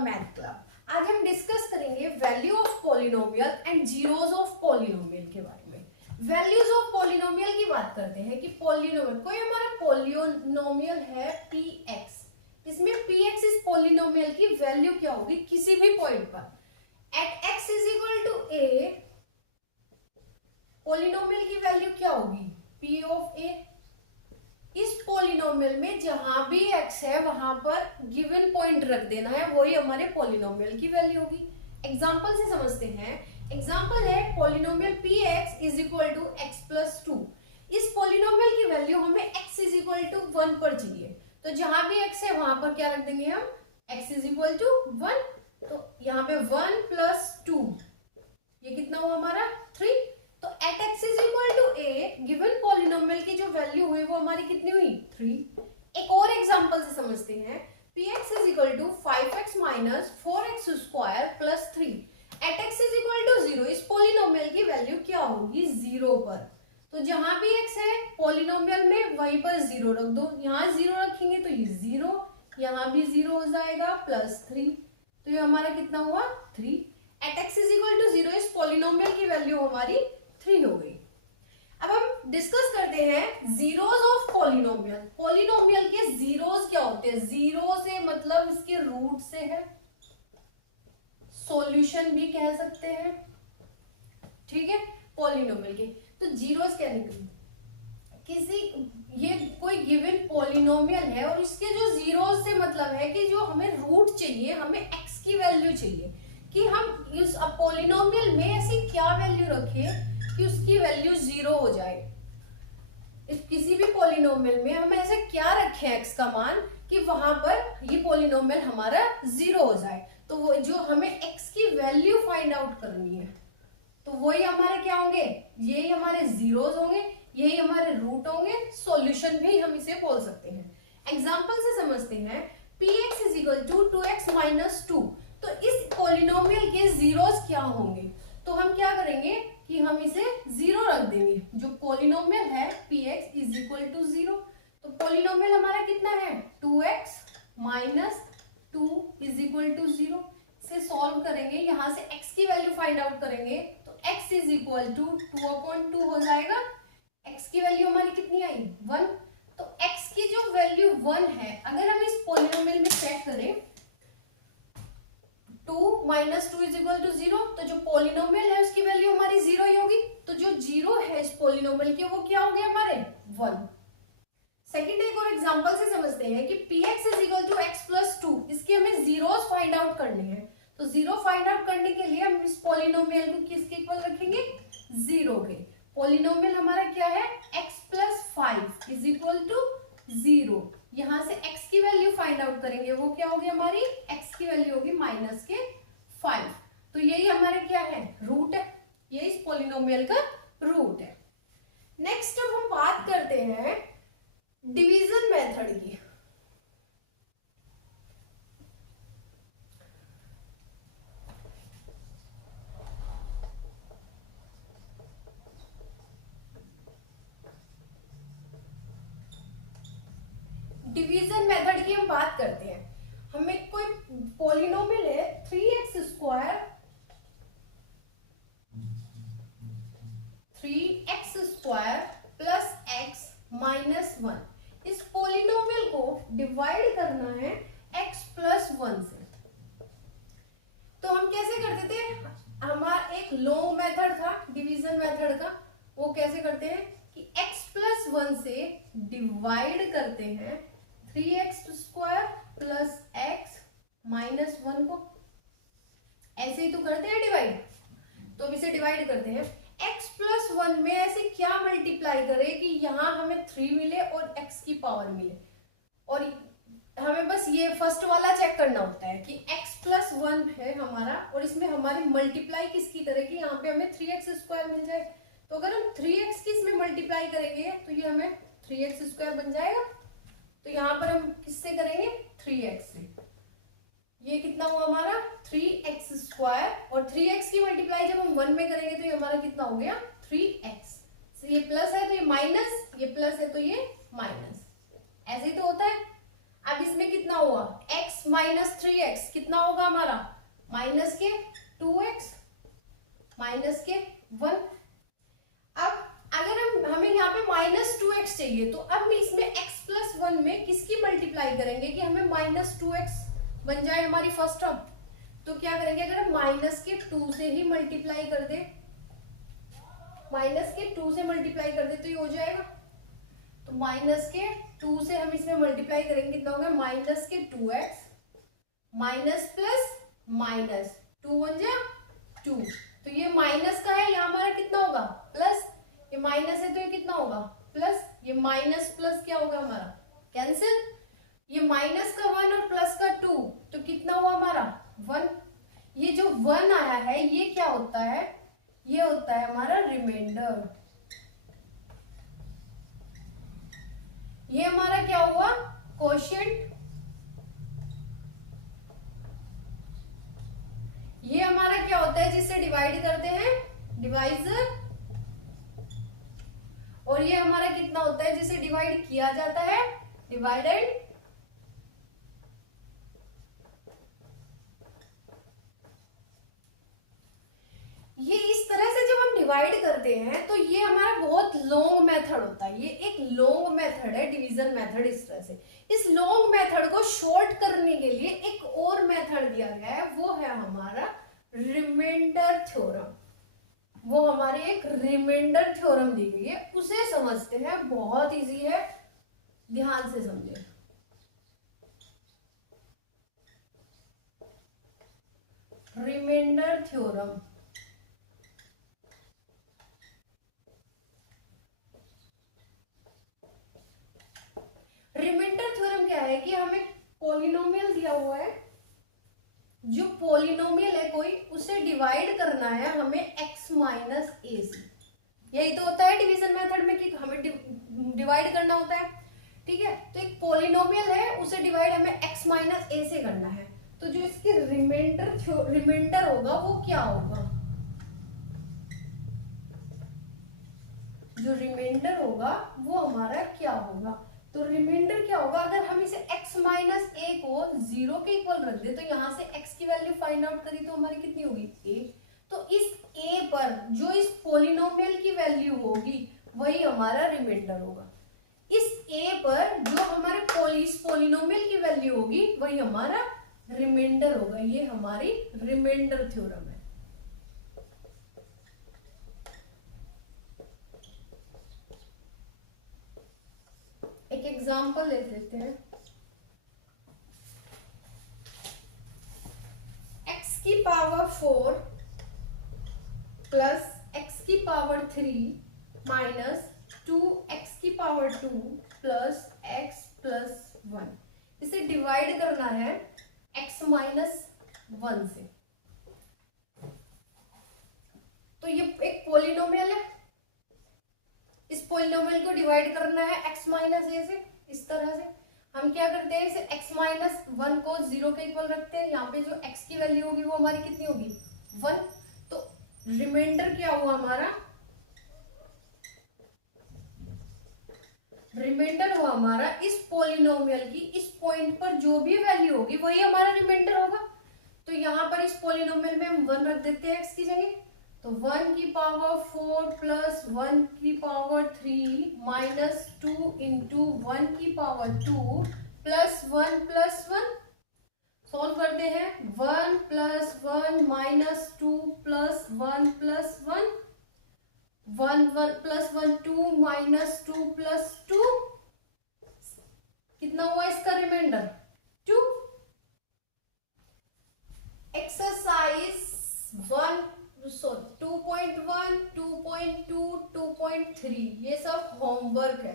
Math club. आज हम discuss करेंगे value of polynomial and zeros of polynomial के बारे में। वैल्यूज ऑफ पॉलिनोमियल की बात करते हैं कि पॉलिनोमियल कोई हमारा पॉलिनोमियल है px, इसमें px इस पॉलिनोमियल की वैल्यू क्या होगी किसी भी पॉइंट पर at x is equal to a, polynomial की वैल्यू क्या होगी p ऑफ a। इस पॉलिनोमियल में जहां भी x है वहां पर गिवन पॉइंट रख देना है, वही हमारे पॉलिनोमियल की वैल्यू होगी। एग्जांपल से समझते हैं। एग्जांपल है polynomial px is equal to x plus 2। इस पॉलिनोमियल की वैल्यू हमें x इज इक्वल टू 1 पर चाहिए, तो जहां भी x है वहां पर क्या रख देंगे हम, x इज इक्वल टू 1। तो यहाँ पे 1 प्लस 2 ये कितना हुआ हमारा 3। तो at x is equal to a given polynomial की जो वैल्यू हुई वो हमारी कितनी हुई 3। एक और एग्जांपल से समझते हैं। px is equal to 5x minus 4x square plus 3। At x is equal to 0 इस पॉलिनोमियल की वैल्यू क्या होगी 0 पर। तो जहां भी x है पॉलिनोमियल में वहीं पर 0 रख दो। यहाँ 0 रखेंगे तो ये 0, यहाँ भी 0 हो जाएगा प्लस 3। तो ये हमारा कितना हुआ 3। At x is equal to 0 इस पॉलिनोमियल की वैल्यू हमारी 3 हो गई। अब हम डिस्कस करते हैं जीरोस ऑफ पॉलिनोमियल। पॉलिनोमियल के जीरोस क्या होते हैं, जीरो से मतलब इसके रूट से है, सॉल्यूशन भी कह सकते हैं, ठीक है। पॉलिनोमियल के तो जीरोस क्या निकले, किसी ये कोई गिवन पॉलिनोमियल है और इसके जो जीरोस से मतलब है कि जो हमें रूट चाहिए, हमें एक्स की वैल्यू चाहिए कि हम इस पॉलिनोमियल में ऐसी क्या वैल्यू रखें कि उसकी वैल्यू 0 हो जाए। इस किसी भी पॉलिनोमियल में हम ऐसे क्या रखें x का मान कि वहां पर ये पॉलिनोमियल हमारा 0 हो जाए। तो वो जो हमें x की वैल्यू फाइंड आउट करनी है, तो वही हमारे क्या होंगे, यही हमारे जीरोस होंगे, यही हमारे रूट होंगे, सॉल्यूशन भी हम इसे बोल सकते हैं। एग्जांपल से समझते हैं। px is equal to 2x minus 2। तो इस पॉलिनोमियल के जीरोस क्या होंगे, तो हम क्या करेंगे कि हम इसे 0 रख देंगे। जो पॉलिनोमियल है px इज इक्वल टू 0, तो पॉलिनोमियल हमारा कितना है 2x minus 2 is equal to 0। इसे सॉल्व करेंगे, यहां से x की वैल्यू फाइंड आउट करेंगे तो x इज इक्वल टू 2/2 हो जाएगा। x की वैल्यू हमारी कितनी आई 1। तो x की जो वैल्यू 1 है, अगर हम इस पॉलिनोमियल में चेक करें 2 माइनस 2 इज इक्वल टू 0, तो जो पॉलिनोमियल है उसकी वैल्यू हमारी 0 ही होगी। तो जो 0 है इस पॉलिनोमियल के वो क्या हो गया हमारे 1। सेकंड एक और एग्जांपल से समझते हैं कि px is equal to x plus 2। इसके हमें जीरोस फाइंड आउट करने हैं, तो जीरो फाइंड आउट करने के लिए हम इस पॉलिनोमियल को किसके इक्वल रखेंगे 0 के। पॉलिनोमियल हमारा क्या है x plus 5 is equal to 0। यहां से x की वैल्यू फाइंड आउट करेंगे, वो क्या होगी हमारी x की वैल्यू होगी माइनस के 5। तो यही हमारे क्या है रूट है, ये इस पॉलिनोमियल का रूट है। नेक्स्ट अब हम बात करते हैं डिवीजन मेथड की। डिवीजन मेथड की हम बात करते हैं। हमें कोई पॉलिनोमियल है 3x square plus x minus 1। इस पॉलिनोमियल को डिवाइड करना है x प्लस 1 से। तो हम कैसे करते थे, हमारा एक लॉन्ग मेथड था डिवीजन मेथड का, वो कैसे करते हैं कि x प्लस 1 से डिवाइड करते हैं 3x square plus x minus 1 को। ऐसे ही तो करते हैं डिवाइड। तो अब इसे डिवाइड करते हैं। x प्लस 1 में ऐसे क्या मल्टीप्लाई करें कि यहाँ हमें 3 मिले और x की पावर मिले। और हमें बस ये फर्स्ट वाला चेक करना होता है कि x प्लस 1 है हमारा और इसमें हमारी मल्टीप्लाई किसकी तरह की, यहाँ पे हमें 3x स्क्वायर मिल जाए। तो अगर हम 3x की इसमें मल्टीप्लाई करेंगे तो ये हमें 3x स्क्वायर बन जाएगा। तो यहाँ पर हम किससे करेंगे 3x से। ये कितना हुआ हमारा 3x स्क्वायर, और 3x की मल्टीप्लाई जब हम 1 में करेंगे तो ये हमारा कितना हो गया 3x। तो ये प्लस है तो ये माइनस, ये प्लस है तो ये माइनस, ऐसे ही तो होता है। अब इसमें कितना हुआ, x माइनस 3x कितना होगा हमारा, माइनस के 2x माइनस के 1। अब अगर हमें यहाँ पे माइनस 2x चाहिए, तो अब इसमें x प्लस 1 में किसकी मल्टीप्लाई करेंगे कि हमें माइनस 2x बन जाए हमारी फर्स्ट टर्म। तो क्या करेंगे, अगर हम माइनस के 2 से ही मल्टीप्लाई कर दे, माइनस के 2 से मल्टीप्लाई कर दे तो ये हो जाएगा। तो माइनस के 2 से हम इसमें मल्टीप्लाई करेंगे, कितना होगा, माइनस के 2x माइनस प्लस माइनस 2 1 जा 2। तो ये माइनस का है, यहाँ हमारा कितना होगा, प्लस, ये माइनस है तो ये कितना होगा, प्लस, ये माइनस प्लस क्या होगा हमारा, कैंसिल। ये माइनस का 1 और प्लस का 2, तो कितना हुआ हमारा 1। ये जो 1 आया है ये क्या होता है, ये होता है हमारा रिमाइंडर। ये हमारा क्या हुआ, कोशेंट। ये हमारा क्या होता है, जिससे डिवाइड करते हैं, डिवाइजर। और ये हमारा कितना होता है, जिसे डिवाइड किया जाता है, डिवाइडेड। ये इस तरह से जब हम डिवाइड करते हैं तो ये हमारा बहुत लॉन्ग मेथड होता है, ये एक लॉन्ग मेथड है डिवीजन मेथड। इस तरह से इस लॉन्ग मेथड को शॉर्ट करने के लिए एक और मेथड दिया गया है, वो है हमारा रिमाइंडर थ्योरम। वो हमारी एक रिमाइंडर थ्योरम दी गई है, उसे समझते हैं, बहुत इजी है, ध्यान से समझे। रिमाइंडर थ्योरम, रिमाइंडर थ्योरम क्या है कि हमें पॉलिनोमियल दिया हुआ है, जो पॉलिनोमियल है कोई, उसे डिवाइड करना है हमें x माइनस ए से। यही तो होता है डिवीजन मेथड में कि हमें डिवाइड करना होता है, ठीक है। तो एक पॉलिनोमियल है, उसे डिवाइड हमें x माइनस ए से करना है। तो जो इसकी रिमाइंडर होगा वो क्या होगा, जो रिमाइंडर होगा वो हमारा क्या होगा। तो रिमाइंडर क्या होगा, अगर हम इसे x माइनस ए को 0 के इक्वल रख दे, तो यहाँ से x की वैल्यू फाइंड आउट करी तो हमारी कितनी होगी, a। तो इस a पर जो इस पॉलिनोमियल की वैल्यू होगी वही हमारा रिमाइंडर होगा। इस a पर जो हमारे इस पॉलिनोमियल की वैल्यू होगी वही हमारा रिमाइंडर होगा। ये हमारी रिमाइंडर थ्योरम है। एक एग्जांपल ले लेते हैं, x की पावर 4 प्लस x की पावर 3 माइनस 2x की पावर 2 प्लस x प्लस 1। इसे डिवाइड करना है x माइनस 1 से। तो ये एक पॉलिनोमियल है, इस पॉलिनोमियल को डिवाइड करना है x माइनस ए से। इस तरह से हम क्या करते हैं, इसे x माइनस 1 को 0 के इक्वल रखते हैं। यहाँ पे जो x की वैल्यू होगी वो हमारी कितनी होगी, 1। तो रिमाइंडर क्या हुआ हमारा, रिमाइंडर हुआ हमारा इस पॉलिनोमियल की इस पॉइंट पर जो भी वैल्यू होगी वही हमारा रिमाइंडर होगा। तो यहाँ पर इस पॉलिनोमियल में हम 1 रख देते हैं x की जगह। तो 1 की पावर 4 प्लस 1 की पावर 3 माइनस 2 इंटू 1 की पावर 2 प्लस 1 प्लस 1। सॉल्व करते हैं, 1 plus 1 minus 2 plus 1 plus 1, 1 plus 1 2 minus 2 plus 2। कितना हुआ इसका रिमाइंडर, 2। एक्सरसाइज 2.1, 2.2, 2.3 ये सब होमवर्क है।